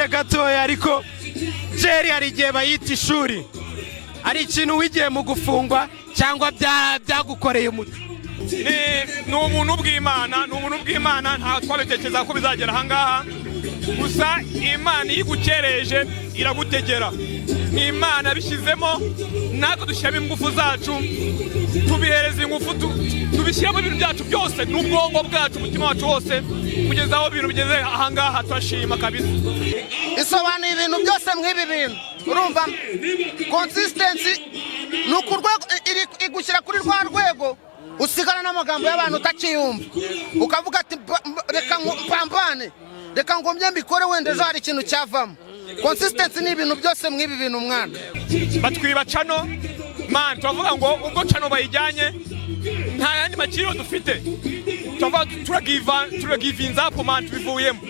mbabarire gatoya ariko Jerry hari igihe bayita ishuri ari ikintu wigiye mu gufungwa cyangwa byagukoreye umuti ni umuntu bw'Imana nta twabetekereza ko bizagera ahangaha gusa Imana igukereje iragutegera ni Imana bishyizemo natwe dushyiramo ingufu zacu tubihereza ingufu tubishyiramo ibintu byacu byose n'ubwonko bwacu umutima wacu wose kugeza aho ibintu bigeze ahangaha turashima kabisa isobanuye ibintu byose nk'ibi bintu urumva consistency ni ukurwego igushyira kuri rwa rwego usigana n'amagambo y'abantu utakiyumva ukavuga ati reka mpambane reka ngo mbikore wenda ejo hari ikintu cyavamo consistency ni ibintu byose mw'ibi bintu mwana batwiba cano man turavuga ngo ubwo cano bayijyanye nta yandi makiro dufite turagivinza up man tubivuyemo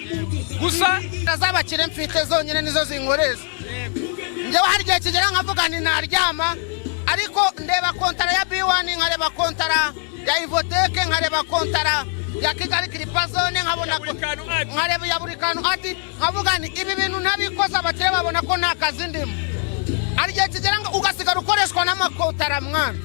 gusa z'abakire mfite zonyine nizo zinkoreza njyewe hari igihe kigera nkavuga nti naryama ariko ndeba kontara ya B1 nkareba kontara ya Ivoteke nkareba kontara ya Kigali Kiripazone nkabona nkareba ya Buri Kantu ati nkavuga nti ibi bintu nabikoze abakire babona ko nta kazi ndimo hari igihe kigera ugasigara ukoreshwa n'amakontara mwana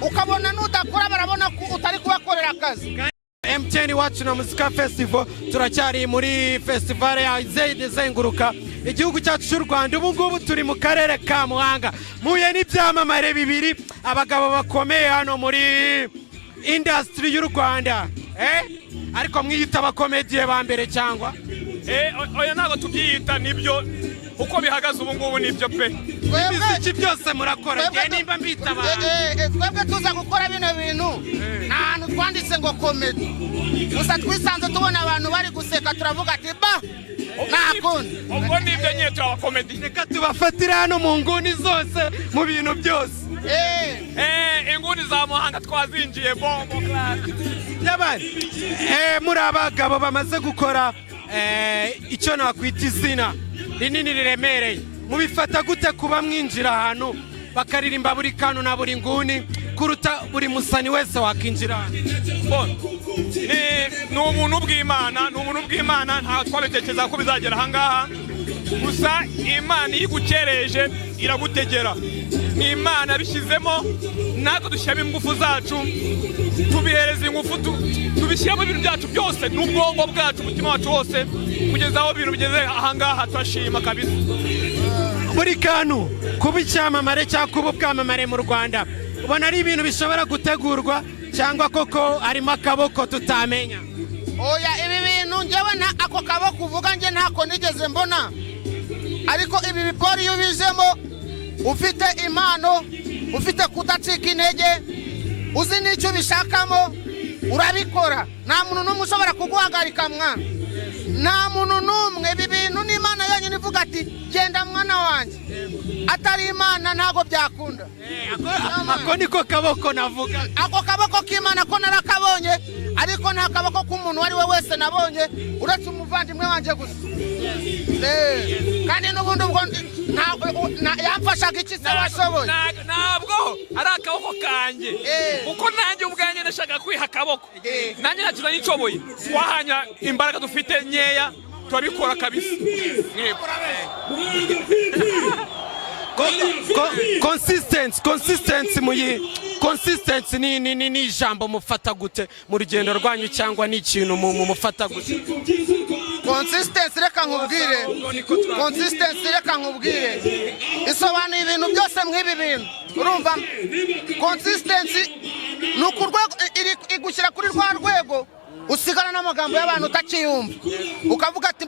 ukabona n'udakora barabona ko utari kubakorera akazi MTN wacu na muzika festival turacyari muri festival ya izenguruka igihugu cyacu cy'u Rwanda ubu ngubu turi mu karere ka Muhanga muye n'ibyamamare bibiri abagabo bakomeye hano muri industry y'u Rwanda ariko mwiyita abakomediye ba mbere cyangwa oya ntabwo tubyiyita nibyo uko bihagaze ubu ngubu nibyo pe imiziki byose murakora nimba mbita abantu twebwe tuza gukora bino bintu nta hantu twanditse ngo komedi gusa twisanze tubona abantu bari guseka turavuga ati ba nakundi ubwo nibyo nyine turabakomedi reka tubafatire hano mu nguni zose mu bintu byose inguni za Muhanga twazinjiye bombo class yabari muri abagabo bamaze gukora icyo nakwita izina rinini riremereye mubifata gute kuba mwinjira ahantu bakaririmba Buri Kantu na Buri Nguni kuruta buri musani wese wakinjira ni umuntu bw'Imana nta twabetekereza ko bizagera ahangaha gusa Imana igukereje iragutegera ni Imana bishyizemo natwe dushyiramo ingufu zacu tubihereza ingufu tubishyiramo ibintu byacu byose n'ubwonko bwacu umutima wacu wose kugeza aho ibintu bigeze ahangaha turashima kabisa Buri Kantu kuba icyamamare cyangwa kuba ubwamamare mu Rwanda ubona ari ibintu bishobora gutegurwa cyangwa koko harimo akaboko tutamenya oya ibi bintu njyewe ako kaboko uvuga njye ntako nigeze mbona ariko ibi bipori iyo ubijemo ufite impano ufite kudacika intege uzi n'icyo ubishakamo urabikora nta muntu n'umwe ushobora kuguhagarika mwana nta muntu n'umwe ibi bintu ni Imana yonyine ivuga ati genda mwana wanjye atari Imana ntabwo byakunda ako niko kaboko navuga ako kaboko k'Imana ko narakabonye ariko nta kaboko k'umuntu uwo ari we wese nabonye uretse umuvandimwe wanjye gusa kandi n'ubundi ubwo yamfashaga iki se washoboye ntabwo ari akaboko kanjye kuko nanjye ubwanjye nashaka kwiha akaboko nanjye ntacyo nanishoboye wahanya imbaraga dufite nkeya turabikora kabisa consistency ni ijambo mufata gute mu rugendo rwanyu cyangwa ni ikintu mufata gute consistency reka nkubwire isobanuye ibintu byose nk'ibi bintu urumva consistency ni ukurwego igushyira kuri rwa rwego usigana n'amagambo y'abantu utakiyumva ukavuga ati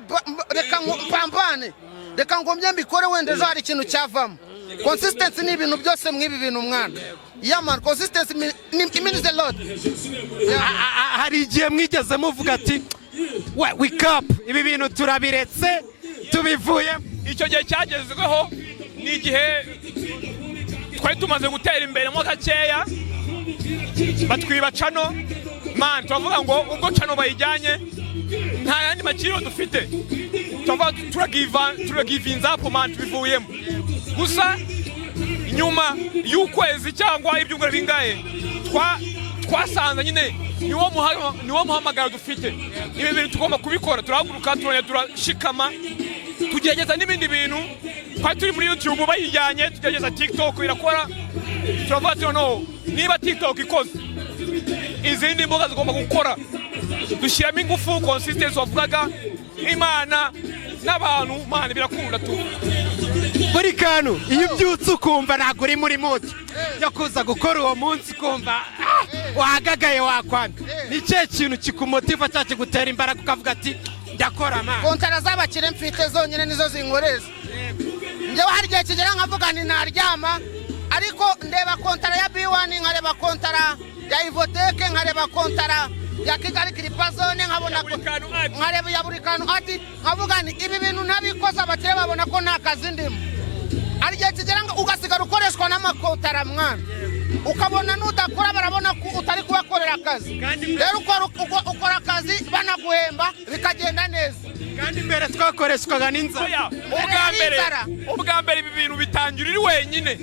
reka mpambane reka ngo mbikore wenda ejo hari ikintu cyavamo consistency ni ibintu byose mw'ibi bintu mwana man consistency means a lot hari igihe mwigeze muvuga ati wake up ibi bintu turabiretse tubivuye icyo gihe cyagezweho ni igihe twari tumaze gutera imbere mo gakeya batwiba cano man turavuga ngo ubwo cano bayijyanye nta yandi makiro dufite turagivinza up man tubivuyemo gusa nyuma y'ukwezi cyangwa ibyumweru bingahe twasanze nyine niwo muhamagaro dufite ibi bintu tugomba kubikora turahaguruka turashikama tugerageza n'ibindi bintu twari turi muri YouTube bayijyanye tugerageza TikTok irakora turavuga ati no niba TikTok ikoze izindi mbuga zigomba gukora dushyiramo ingufu consistency wavugaga Imana n'abantu Imana birakunda tu Buri Kantu iyo ubyutse ukumva ntabwo uri muri mood yo kuza gukora uwo munsi ukumva wahagagaye wakwanga ni cye kintu kikumotiva cyangwa kigutera imbaraga ukavuga ati ndakora amana kontara z'abakire mfite zonyine nizo zinkoreza njyewe hari igihe kigera nkavuga nti naryama ariko ndeba kontara ya B1 nkareba kontara ya Ivoteke nkareba kontara ya Kigali Kiripazone nkabona nkareba ya Buri Kantu ati nkavuga nti ibi bintu ntabikoze abakire babona ko nta kazi ndimo hari igihe kigera ugasigara ukoreshwa n'amakontara mwana ukabona n'udakora barabona ko utari kubakorera akazi rero ukora akazi banaguhemba bikagenda neza kandi mbere twakoreshwaga n'inzara ubwa mbere ibi bintu bitangira uri wenyine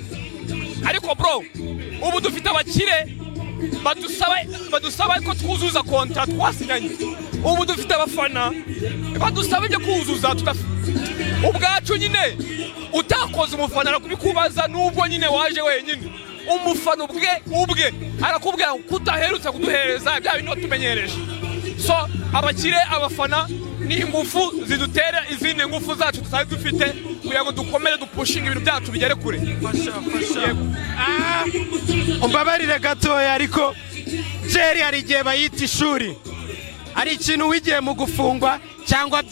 ariko bro ubu dufite abakire badusaba ko twuzuza kontra twasinyanye ubu dufite abafana badusaba ibyo kuzuza ubwacu nyine utakoze umufana arakubikubaza nubwo nyine waje wenyine umufana ubwe arakubwira ngo kutaherutse kuduhereza bya bintu tumenyereje so abakire abafana ni ingufu zidutera izindi ngufu zacu tutari dufite kugira ngo dukomere dupushinga ibintu byacu bigere kure umbabarire gatoya ariko Jerry hari igihe bayita ishuri hari ikintu wigiye mu gufungwa cyangwa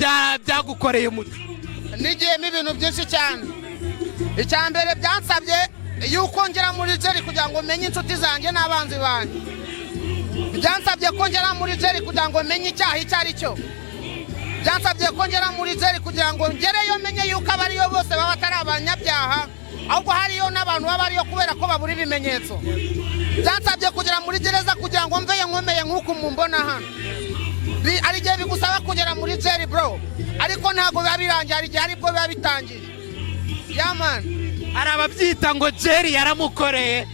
byagukoreye umuti nigiyemo ibintu byinshi cyane icya mbere byansabye yuko ngera muri Jerry kugira ngo menye inshuti zanjye n'abanzi banjye byansabye ko ngera muri Jerry kugira ngo menye icyaha icyo ari cyo byansabye ko ngera muri Jerry kugira ngo ngereyo menye yuko abariyo bose baba atari abanyabyaha ahubwo hariyo n'abantu baba ariyo kubera ko babura ibimenyetso byansabye kugera muri gereza kugira ngo mveye nkomeye nk'uko mumbona hano hari igihe bigusaba kugera muri Jerry bro ariko ntabwo biba birangiye hari igihe aribwo biba bitangiye yamani hari ababyita ngo Jerry yaramukoreye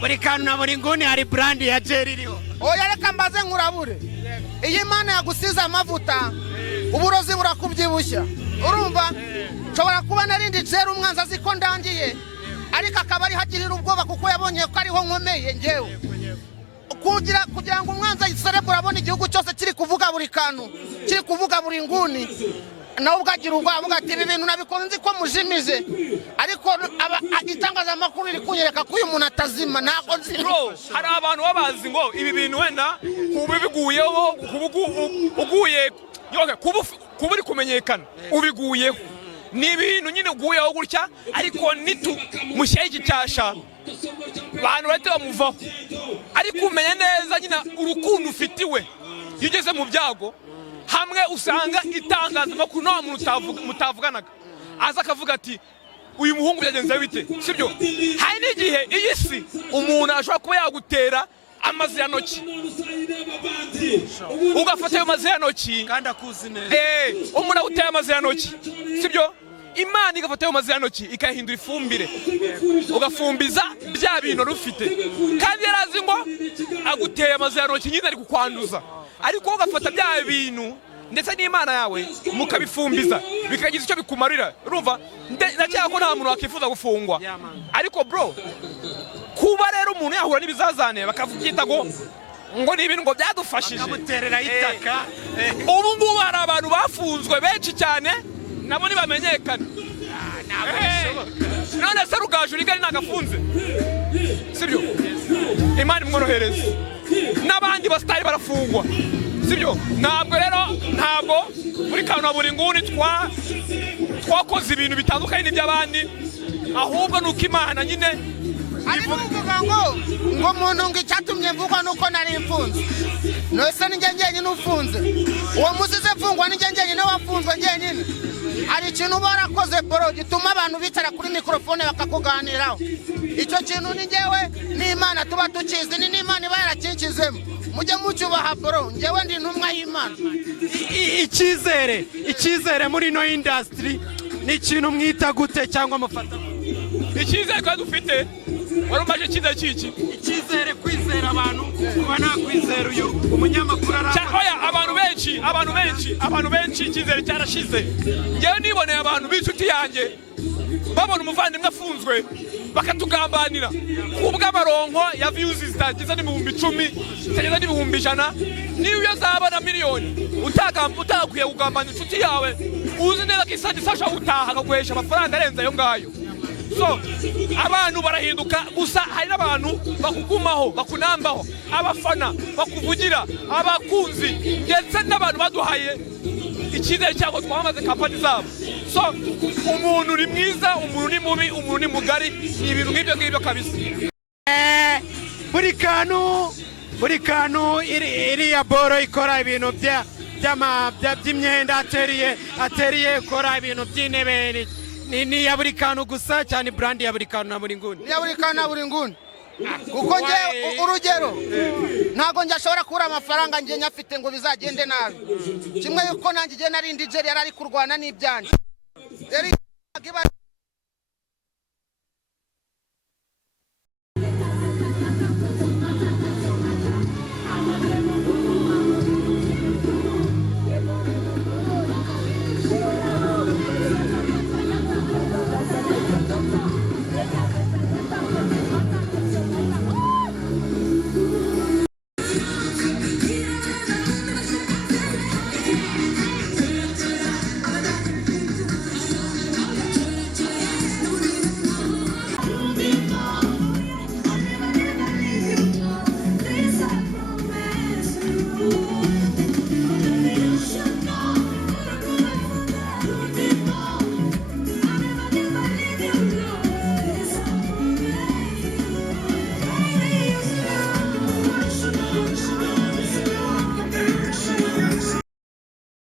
Buri Kantu na Buri Nguni hari brand ya Jerry iriho oya reka mbaze nkurabure Iyo Imana yagusize amavuta uburozi burakubyibushya urumva nshobora kuba narindi Jerry umwanzi azi ko ndangiye ariko akaba ari hagirira ubwoba kuko yabonye ko ariho nkomeye ngewe kugira ngo umwanzi ayiserebura abona igihugu cyose kiri kuvuga Buri Kantu kiri kuvuga Buri Nguni nawe ugagira ubwoba avuga ati ibi bintu nabikoze nzi ko mujimije ariko itangazamakuru riri kunyereka ko uyu muntu atazima ntabwo nzi hari abantu babazi ngo ibi bintu wenda kuba biguyeho uguye kuba uri kumenyekana ubiguyeho ni ibintu nyine uguyeho gutya ariko nitumushyiraho iki cyasha abantu bahita bamuvaho ariko umenya neza nyine urukundo ufitiwe iyo ugeze mu byago hamwe usanga itangazamakuru nta muntu mutavuganaga aza akavuga ati uyu muhungu byagenze bite sibyo hari n'igihe iyi si umuntu ashobora kuba yagutera amazi ya ntoki ugafata ayo mazi ya ntoki kandi akuzi neza umuntu aguteye amazi ya ntoki sibyo Imana igafata ayo mazi ya ntoki ikayahindura ifumbire ugafumbiza bya bintu rufite kandi yarazi ngo aguteye amazi ya ntoki nyine ari kukwanduza ariko ugafata bya bintu ndetse n'Imana yawe mukabifumbiza bikagize icyo bikumarira urumva ndacyaka ko nta muntu wakifuza gufungwa ariko bro kuba rero umuntu yahura n'ibizazane bakavuga ngo ni ibintu ngo byadufashije akamuterera itaka ubu ngubu hari abantu bafunzwe benshi cyane nabo ntibamenyekane none se Rugaju rigari nagafunze sibyo Imana imworohereze n'abandi basitari barafungwa sibyo ntabwo Buri Kantu na Buri Nguni twakoze ibintu bitandukanye n'iby'abandi ahubwo nuko Imana nyine ariko uvuga ngo umuntu ngo icyatumye mvugwa nuko nari mfunze nose ni njye njyenyine ufunze uwo musize mfungwa ni njye njyenyine wafunzwe njyenyine hari ikintu uba warakoze bro gituma abantu bicara kuri mikrofone bakakuganiraho icyo kintu ni njyewe n'Imana tuba tukizi ni n'Imana iba yarakikizemo mujye mucyubaha bro njyewe ndi intumwa y'Imana icyizere muri no industry ni ikintu mwita gute cyangwa mufata icyizere kandi ufite wari umaze icyizere cy'iki icyizere kwizera wabwira abantu kuba nakwizera uyu umunyamakuru oya abantu benshi icyizere cyarashize ngewe niboneye abantu b'inshuti yanjye babona umuvandimwe afunzwe bakatugambanira kubw'amaronko ya views zitagize n'ibihumbi 10 zitagize n'ibihumbi 100 niyo zabona miliyoni utakwiye kugambana inshuti yawe uzi neza ko isandisasha utaha akaguhesha amafaranga arenze ayo ngayo. So abantu barahinduka gusa hari n'abantu bakugumaho bakunambaho abafana bakuvugira abakunzi ndetse n'abantu baduhaye icyizere cyangwa twamaze kampani zabo. So umuntu uri mwiza umuntu ni mubi umuntu ni mugari ni ibintu nk'ibyo ngibyo kabisa. Buri Kantu iriya boro ikora ibintu by'imyenda ateriye ikora ibintu by'intebe ni ya Buri Kantu gusa cyane brand ya Buri Kantu na Buri Nguni. Ya Buri Kantu na Buri Nguni. Kuko nje urugero ntago njye ashobora kubura amafaranga nje nyafite ngo bizagende nabi. Kimwe yuko nanjye nje nari Nigiye yari kurwana n'ibyanje. Yari